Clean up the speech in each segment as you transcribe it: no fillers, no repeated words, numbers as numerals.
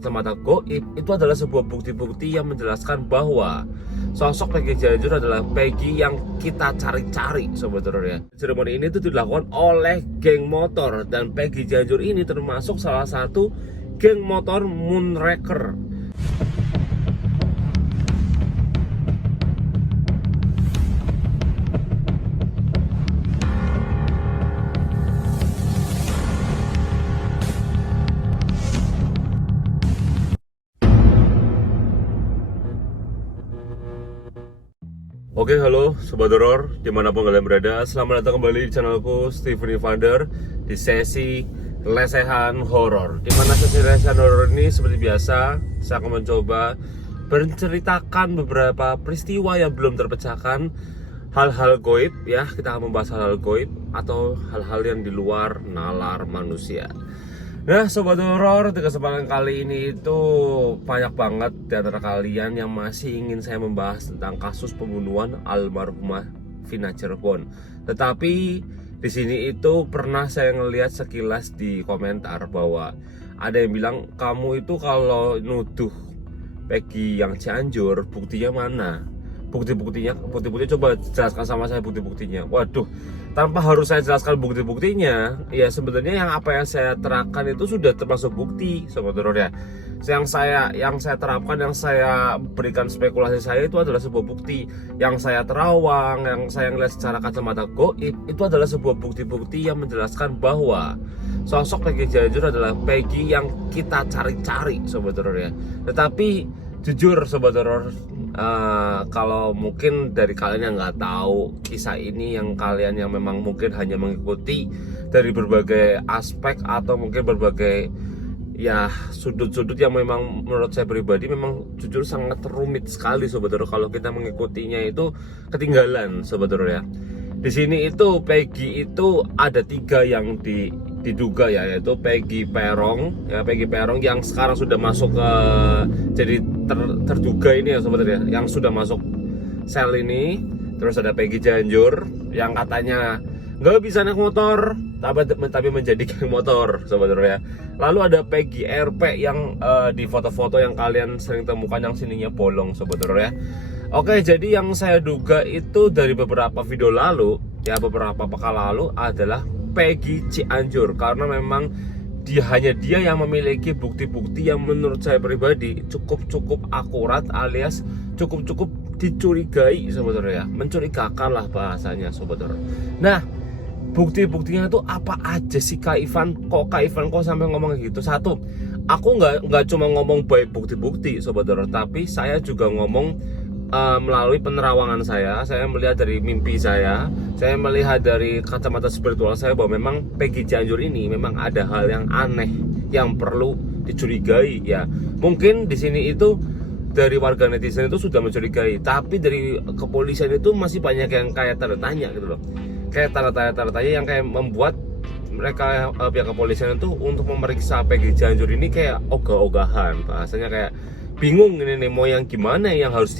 kacamata goib itu adalah sebuah bukti-bukti yang menjelaskan bahwa sosok Peggy Cianjur adalah Peggy yang kita cari-cari sebetulnya. Seremoni ini itu dilakukan oleh geng motor, dan Peggy Cianjur ini termasuk salah satu geng motor Moonraker. Oke, halo Sobat Horor, dimanapun kalian berada. Selamat datang kembali di channelku Steven Evander di sesi lesehan horor. Dimana sesi lesehan horor ini seperti biasa, saya akan mencoba menceritakan beberapa peristiwa yang belum terpecahkan, hal-hal goib ya. Kita akan membahas hal-hal goib atau hal-hal yang di luar nalar manusia. Nah, Sobat Horor, di kesempatan kali ini itu banyak banget di antara kalian yang masih ingin saya membahas tentang kasus pembunuhan almarhumah Vina Cirebon. Tetapi di sini itu pernah saya ngelihat sekilas di komentar bahwa ada yang bilang, kamu itu kalau nuduh Peggy yang Cianjur, buktinya mana? Bukti-buktinya coba jelaskan sama saya bukti-buktinya. Waduh, tanpa harus saya jelaskan bukti-buktinya, ya sebenarnya yang apa yang saya terapkan itu sudah termasuk bukti, Sobat Horor ya. Yang saya terapkan, yang saya berikan spekulasi saya itu adalah sebuah bukti. Yang saya terawang, yang saya ngelihat secara kacamata goib itu adalah sebuah bukti-bukti yang menjelaskan bahwa sosok Peggy Cianjur adalah Peggy yang kita cari-cari, Sobat Horor ya. Tetapi jujur Sobat Horor, kalau mungkin dari kalian yang nggak tahu kisah ini, yang kalian yang memang mungkin hanya mengikuti dari berbagai aspek atau mungkin berbagai ya sudut-sudut yang memang menurut saya pribadi memang jujur sangat rumit sekali Sobat Horor. Kalau kita mengikutinya itu ketinggalan Sobat Horor ya. Di sini itu Peggy itu ada 3 yang diduga ya, yaitu Peggy Peron ya, Peggy Peron yang sekarang sudah masuk ke jadi terduga ini ya Sobat ya, yang sudah masuk sel ini. Terus ada Peggy Cianjur yang katanya nggak bisa naik motor tapi menjadi geng motor Sobat ya. Lalu ada Peggy RP yang di foto-foto yang kalian sering temukan yang sininya bolong Sobat ya. Oke, jadi yang saya duga itu dari beberapa video lalu ya, beberapa pekan lalu adalah Peggy Cianjur, karena memang hanya dia yang memiliki bukti-bukti yang menurut saya pribadi cukup akurat alias cukup dicurigai Sobat ya, mencurigakan lah bahasanya Sobat. Nah, bukti-buktinya itu apa aja sih Kak Ivan? Kok sampai ngomong gitu? Satu, aku nggak cuma ngomong baik bukti-bukti Sobat, tapi saya juga ngomong melalui penerawangan saya melihat dari mimpi saya melihat dari kacamata spiritual saya bahwa memang Peggy Cianjur ini memang ada hal yang aneh yang perlu dicurigai ya. Mungkin di sini itu dari warga netizen itu sudah mencurigai, tapi dari kepolisian itu masih banyak yang kayak tanda tanya gitu loh. Kayak tanda tanya yang kayak membuat mereka pihak kepolisian itu untuk memeriksa Peggy Cianjur ini kayak ogah-ogahan, bahasanya kayak bingung ini nih mau yang gimana yang harus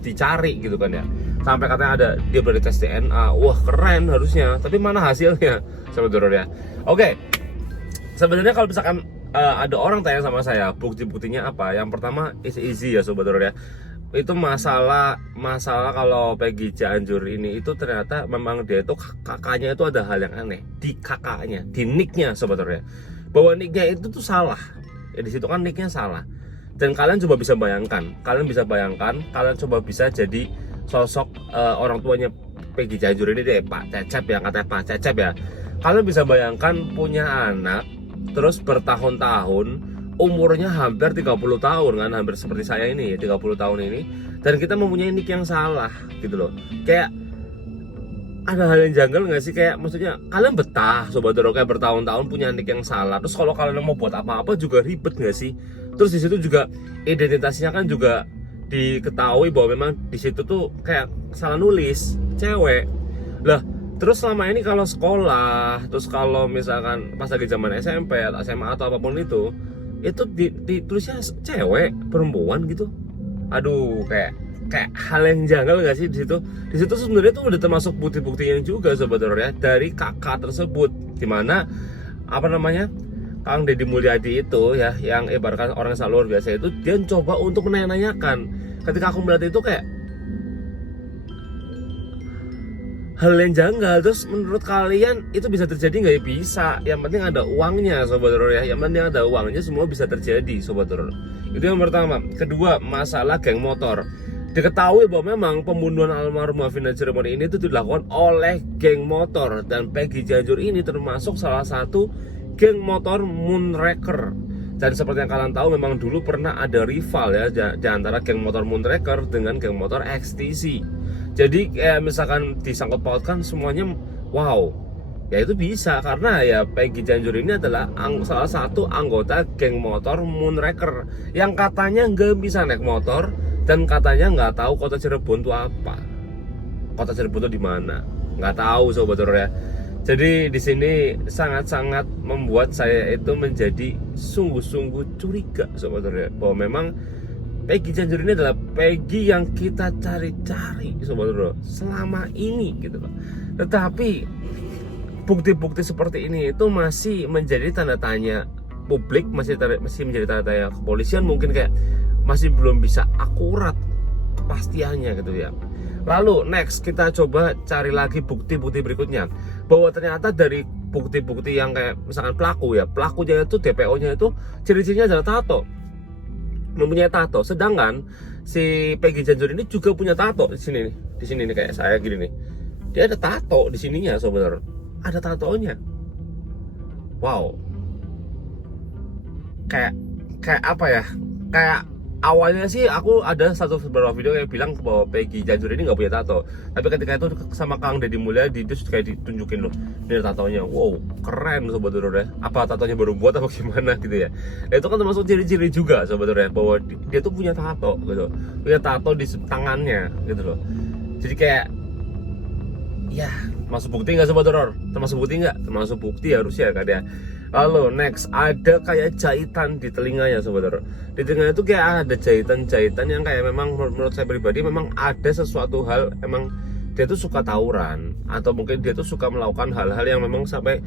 dicari gitu kan ya. Sampai katanya ada dia beri tes DNA, wah keren harusnya, tapi mana hasilnya sebetulnya ya. Oke, sebenarnya kalau misalkan ada orang tanya sama saya bukti-buktinya apa, yang pertama easy ya Sobat Horor ya. Itu masalah kalau Peggy Cianjur ini itu ternyata memang dia itu kakaknya itu ada hal yang aneh di kakaknya, di nicknya Sobat Horor ya, bahwa nicknya itu tuh salah ya. Di situ kan nicknya salah, dan kalian coba bisa bayangkan, kalian coba bisa jadi sosok orang tuanya Peggy Cianjur ini deh, Pak Cecep ya, katanya Pak Cecep ya. Kalian bisa bayangkan punya anak terus bertahun-tahun, umurnya hampir 30 tahun kan, hampir seperti saya ini 30 tahun ini, dan kita mempunyai nick yang salah gitu loh. Kayak ada hal yang janggal nggak sih? Kayak maksudnya kalian betah Sobat Horor kayak bertahun-tahun punya nick yang salah, terus kalau kalian mau buat apa-apa juga ribet nggak sih? Terus di situ juga identitasnya kan juga diketahui bahwa memang di situ tuh kayak salah nulis cewek lah. Terus selama ini kalau sekolah, terus kalau misalkan pas lagi zaman SMP atau SMA atau apapun itu ditulisnya cewek, perempuan gitu. Aduh, kayak hal yang janggal nggak sih di situ? Di situ sebenarnya tuh udah termasuk bukti-buktinya juga Sobat Horor ya, dari kakak tersebut, dimana apa namanya, Kang Deddy Mulyadi itu ya, yang ibaratkan orang yang sangat luar biasa itu, dia coba untuk menanyakan. Ketika aku melihat itu kayak hal yang janggal. Terus menurut kalian itu bisa terjadi nggak? Ya bisa, yang penting ada uangnya Sobat Horor ya, yang penting ada uangnya semua bisa terjadi Sobat Horor. Itu yang pertama. Kedua, masalah geng motor. Diketahui bahwa memang pembunuhan almarhum Vina Cirebon ini itu dilakukan oleh geng motor, dan Peggy Cianjur ini termasuk salah satu geng motor Moonraker. Dan seperti yang kalian tahu, memang dulu pernah ada rival ya di antara geng motor Moonraker dengan geng motor XTC. Jadi kayak misalkan disangkut pautkan semuanya, wow, ya itu bisa karena ya Peggy Cianjur ini adalah salah satu anggota geng motor Moonraker yang katanya nggak bisa naik motor dan katanya nggak tahu kota Cirebon itu apa, kota Cirebon itu di mana, nggak tahu Sobat Horor ya. Jadi di sini sangat-sangat membuat saya itu menjadi sungguh-sungguh curiga Sobat Horor ya, bahwa memang Peggy Cianjur ini adalah Peggy yang kita cari-cari Sobat Horor selama ini gitu loh. Tetapi bukti-bukti seperti ini itu masih menjadi tanda tanya publik, masih menjadi tanda tanya kepolisian, mungkin kayak masih belum bisa akurat kepastiannya gitu ya. Lalu next kita coba cari lagi bukti-bukti berikutnya, bahwa ternyata dari bukti-bukti yang kayak misalkan pelakunya itu DPO-nya itu ciri-cirinya adalah tato, mempunyai tato. Sedangkan si Peggy Cianjur ini juga punya tato di sini nih kayak saya gini nih. Dia ada tato di sininya Sobat, ada tatonya. Wow. Kayak apa ya? Kayak awalnya sih aku ada beberapa video yang bilang bahwa Peggy Cianjur ini nggak punya tato, tapi ketika itu sama Kang Deddy Mulyadi itu kayak ditunjukin loh, ini tatonya, wow keren Sobat Horor ya. Apa tatonya baru buat apa gimana gitu ya. Itu kan termasuk ciri-ciri juga Sobat Horor ya, bahwa dia tuh punya tato gitu, punya tato di tangannya gitu loh. Jadi kayak ya termasuk bukti nggak Sobat Horor? Termasuk bukti nggak? Termasuk bukti harusnya kan ya. Lalu next ada kayak jahitan di telinganya Sobat Horor. Di telinga itu kayak ada jahitan-jahitan yang kayak memang menurut saya pribadi memang ada sesuatu hal, emang dia tuh suka tawuran atau mungkin dia tuh suka melakukan hal-hal yang memang sampai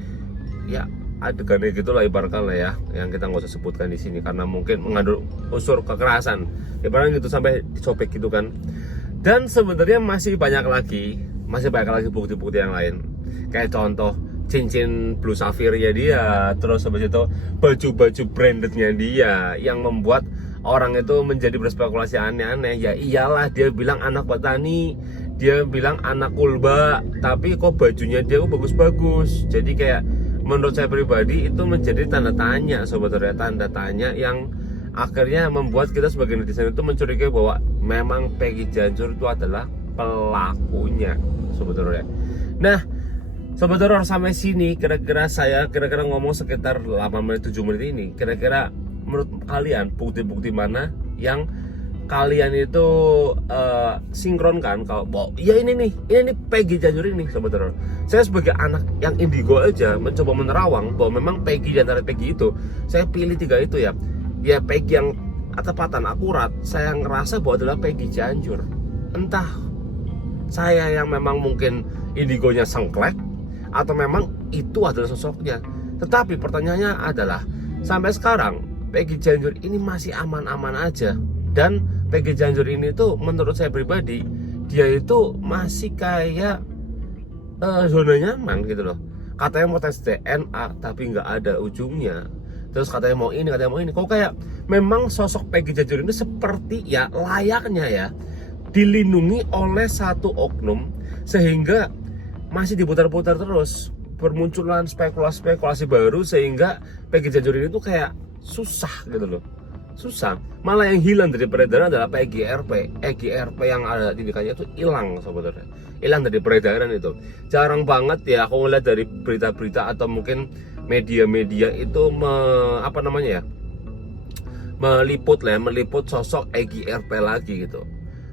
ya adegannya gitulah ibaratkan lah ya, yang kita nggak usah sebutkan di sini karena mungkin mengandung unsur kekerasan ibaratnya gitu, sampai disobek gitu kan. Dan sebenarnya masih banyak lagi bukti-bukti yang lain, kayak contoh cincin blue sapphire-nya dia, terus habis itu baju-baju brandednya dia yang membuat orang itu menjadi berspekulasi aneh-aneh. Ya iyalah, dia bilang anak petani, dia bilang anak kulba, tapi kok bajunya dia kok bagus-bagus. Jadi kayak menurut saya pribadi itu menjadi tanda tanya Sobat Horor, tanda tanya yang akhirnya membuat kita sebagai netizen itu mencurigai bahwa memang Peggy Cianjur itu adalah pelakunya Sobat Horor ya. Nah Sobat Horor, sampai sini kira-kira ngomong sekitar 8 menit 7 menit ini, kira-kira menurut kalian bukti-bukti mana yang kalian itu sinkronkan kalau ya ini Peggy Cianjur ini Sobat Horor. Saya sebagai anak yang indigo aja mencoba menerawang bahwa memang Peggy, di antara Peggy itu saya pilih 3 itu ya. Ya Peggy yang tepatan akurat saya ngerasa bahwa adalah Peggy Cianjur. Entah saya yang memang mungkin indigonya sengklek atau memang itu adalah sosoknya. Tetapi pertanyaannya adalah sampai sekarang Peggy Cianjur ini masih aman-aman aja. Dan Peggy Cianjur ini tuh menurut saya pribadi, dia itu masih kayak zona nyaman gitu loh. Katanya mau tes DNA tapi nggak ada ujungnya. Terus katanya mau ini. Kok kayak memang sosok Peggy Cianjur ini seperti ya layaknya ya dilindungi oleh satu oknum, sehingga masih diputar-putar terus, bermunculan spekulasi baru, sehingga Peggy Cianjur ini tuh kayak susah gitu loh, susah. Malah yang hilang dari peredaran adalah Peggy RP yang ada tindakannya itu hilang Sobat Horor, hilang dari peredaran itu. Jarang banget ya aku ngeliat dari berita-berita atau mungkin media-media itu meliput sosok Peggy RP lagi gitu.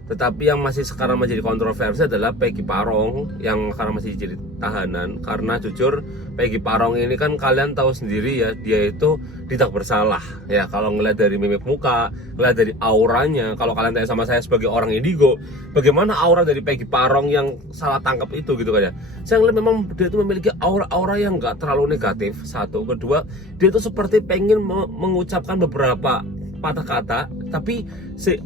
Tetapi yang masih sekarang menjadi kontroversi adalah Peggy Parong yang sekarang masih jadi tahanan. Karena jujur Peggy Parong ini kan kalian tahu sendiri ya, dia itu tidak bersalah ya. Kalau ngeliat dari mimik muka, ngeliat dari auranya, kalau kalian tanya sama saya sebagai orang indigo, bagaimana aura dari Peggy Parong yang salah tangkap itu gitu kan ya. Saya ngeliat memang dia itu memiliki aura-aura yang gak terlalu negatif. Satu, kedua, dia itu seperti pengen mengucapkan beberapa patah kata, tapi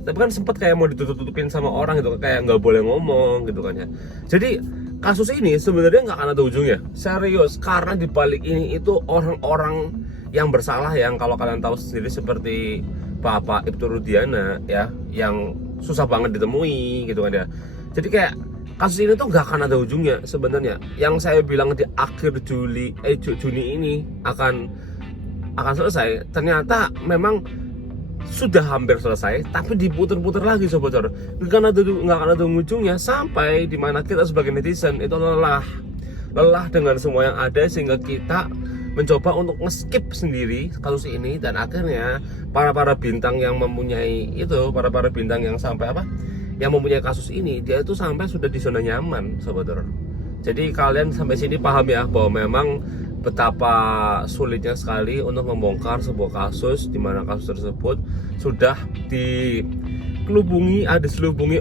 kan sempat kayak mau ditutup-tutupin sama orang gitu, kayak nggak boleh ngomong gitu kan ya. Jadi kasus ini sebenarnya nggak akan ada ujungnya, serius, karena di balik ini itu orang-orang yang bersalah, yang kalau kalian tahu sendiri seperti Bapak Ibtu Rudiana ya, yang susah banget ditemui gitu kan ya. Jadi kayak kasus ini tuh nggak akan ada ujungnya sebenarnya. Yang saya bilang di akhir Juni ini akan selesai, ternyata memang sudah hampir selesai, tapi diputer-puter lagi sobat horor. Nggak akan ada ujungnya, sampai dimana kita sebagai netizen itu lelah dengan semua yang ada, sehingga kita mencoba untuk nge-skip sendiri kasus ini. Dan akhirnya para bintang yang mempunyai itu, para bintang yang sampai yang mempunyai kasus ini, dia itu sampai sudah di zona nyaman sobat horor. Jadi kalian sampai sini paham ya, bahwa memang betapa sulitnya sekali untuk membongkar sebuah kasus di mana kasus tersebut sudah diselubungi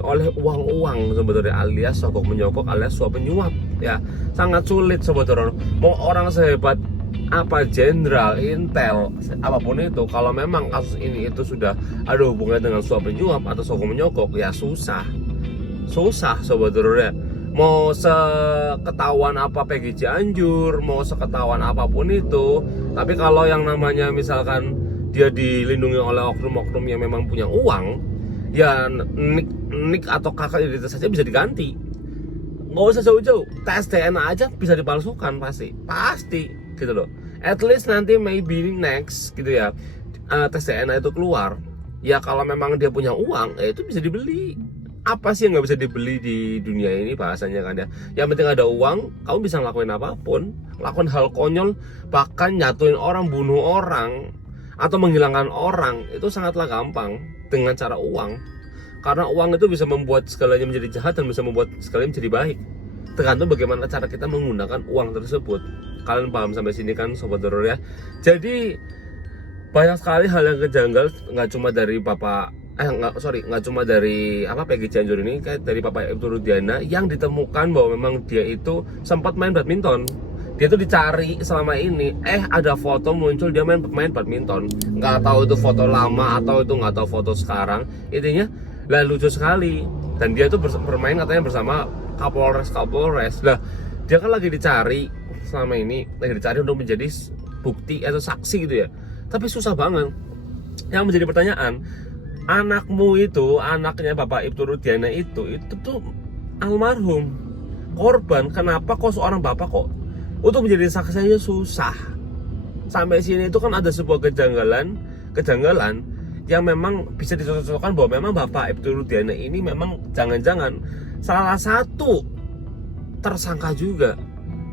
oleh uang-uang sebenarnya, alias sogok menyogok, alias suap menyuap ya. Sangat sulit sobat horor. Mau orang sehebat apa, jenderal, intel, apapun itu, kalau memang kasus ini itu sudah ada hubungannya dengan suap menyuap atau sogok menyogok, ya susah sobat horor ya. Mau seketahuan apa Peggy Cianjur, mau seketahuan apapun itu, tapi kalau yang namanya misalkan dia dilindungi oleh oknum-oknum yang memang punya uang, ya nik atau kakak identitas saja bisa diganti. Nggak usah jauh-jauh, tes DNA aja bisa dipalsukan pasti gitu loh. At least nanti maybe next gitu ya, tes DNA itu keluar, ya kalau memang dia punya uang, itu bisa dibeli. Apa sih yang nggak bisa dibeli di dunia ini bahasanya kan ya. Yang penting ada uang, kamu bisa ngelakuin apapun, lakukan hal konyol, bahkan nyatuin orang, bunuh orang, atau menghilangkan orang, itu sangatlah gampang dengan cara uang. Karena uang itu bisa membuat segalanya menjadi jahat dan bisa membuat segalanya menjadi baik, tergantung bagaimana cara kita menggunakan uang tersebut. Kalian paham sampai sini kan sobat horor ya. Jadi banyak sekali hal yang kejanggal, nggak cuma dari nggak cuma dari Peggy Cianjur ini, kayak dari Bapak Ibtu Rudiana yang ditemukan bahwa memang dia itu sempat main badminton. Dia tuh dicari selama ini, ada foto muncul dia main badminton. Nggak tahu itu foto lama atau itu nggak tahu foto sekarang. Intinya lah lucu sekali. Dan dia tuh bermain katanya bersama Kapolres. Lah dia kan lagi dicari selama ini, lagi dicari untuk menjadi bukti atau saksi gitu ya. Tapi susah banget. Yang menjadi pertanyaan, anaknya Bapak Ibtu Rudiana itu tuh almarhum, korban. Kenapa kok seorang bapak kok untuk menjadi saksi aja susah? Sampai sini itu kan ada sebuah kejanggalan yang memang bisa dicocokkan bahwa memang Bapak Ibtu Rudiana ini memang jangan-jangan salah satu tersangka juga.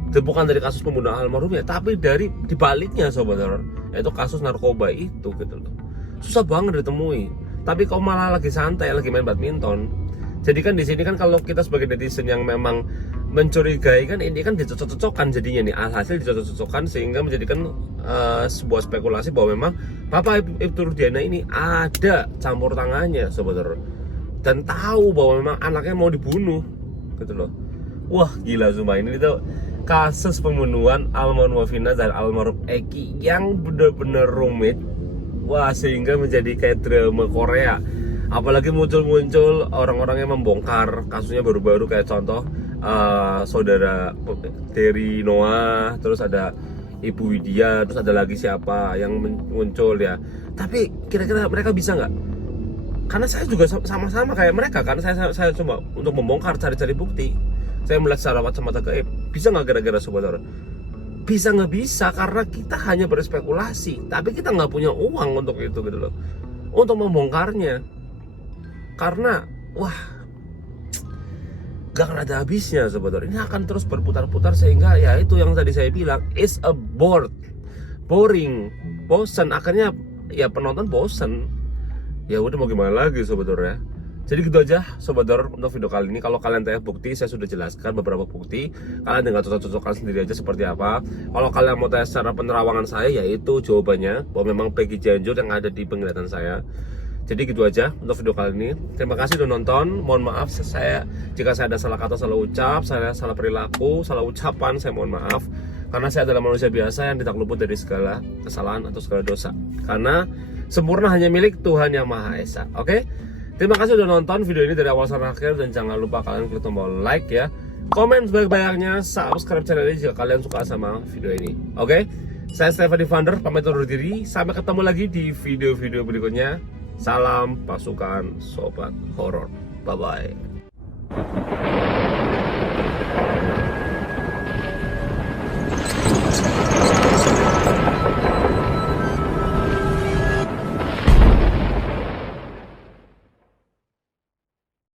Dan bukan dari kasus pembunuhan almarhumnya, tapi dari dibaliknya sobat horor, yaitu kasus narkoba itu gitu loh. Susah banget ditemui. Tapi kok malah lagi santai, lagi main badminton. Jadi kan di sini kan kalau kita sebagai netizen yang memang mencurigai kan, ini kan dicocok-cocokkan jadinya nih, hasil dicocok-cocokkan sehingga menjadikan sebuah spekulasi bahwa memang Bapak Ibtu Rudiana ini ada campur tangannya sobat horor, dan tahu bahwa memang anaknya mau dibunuh gitu loh. Wah gila sumpah, ini tuh kasus pembunuhan almarhum Vina dan almarhum Eki yang benar-benar rumit. Wah, sehingga menjadi kayak drama Korea. Apalagi muncul orang-orang yang membongkar kasusnya baru-baru, kayak contoh saudara dari Noah, terus ada Ibu Widya, terus ada lagi siapa yang muncul ya. Tapi kira-kira mereka bisa nggak? Karena saya juga sama-sama kayak mereka, karena saya coba untuk membongkar, cari-cari bukti. Saya melihat secara kacamata gaib, bisa nggak gara-gara sobat horor? Bisa nggak bisa, karena kita hanya berspekulasi, tapi kita nggak punya uang untuk itu gitu loh, untuk membongkarnya. Karena wah, gak akan ada habisnya sobat horor. Ini akan terus berputar-putar sehingga ya itu yang tadi saya bilang, is a boring, bosan. Akhirnya ya penonton bosan. Ya udah mau gimana lagi sobat horor ya. Jadi gitu aja Sobat Horor untuk video kali ini. Kalau kalian tanya bukti, saya sudah jelaskan beberapa bukti. Kalian tinggal cocok-cocokkan sendiri aja seperti apa. Kalau kalian mau tanya secara penerawangan saya, yaitu jawabannya bahwa memang Peggy Cianjur yang ada di penglihatan saya. Jadi gitu aja untuk video kali ini. Terima kasih udah nonton. Mohon maaf jika saya ada salah kata, salah ucap, saya salah perilaku, salah ucapan, saya mohon maaf. Karena saya adalah manusia biasa yang tidak luput dari segala kesalahan atau segala dosa. Karena sempurna hanya milik Tuhan Yang Maha Esa. Oke? Terima kasih udah nonton video ini dari awal sampai akhir. Dan jangan lupa kalian klik tombol like ya, komen sebanyak-banyaknya, subscribe channel ini jika kalian suka sama video ini. Oke? Saya Stefan Divander, pamit undur diri. Sampai ketemu lagi di video-video berikutnya. Salam pasukan Sobat Horor. Bye-bye.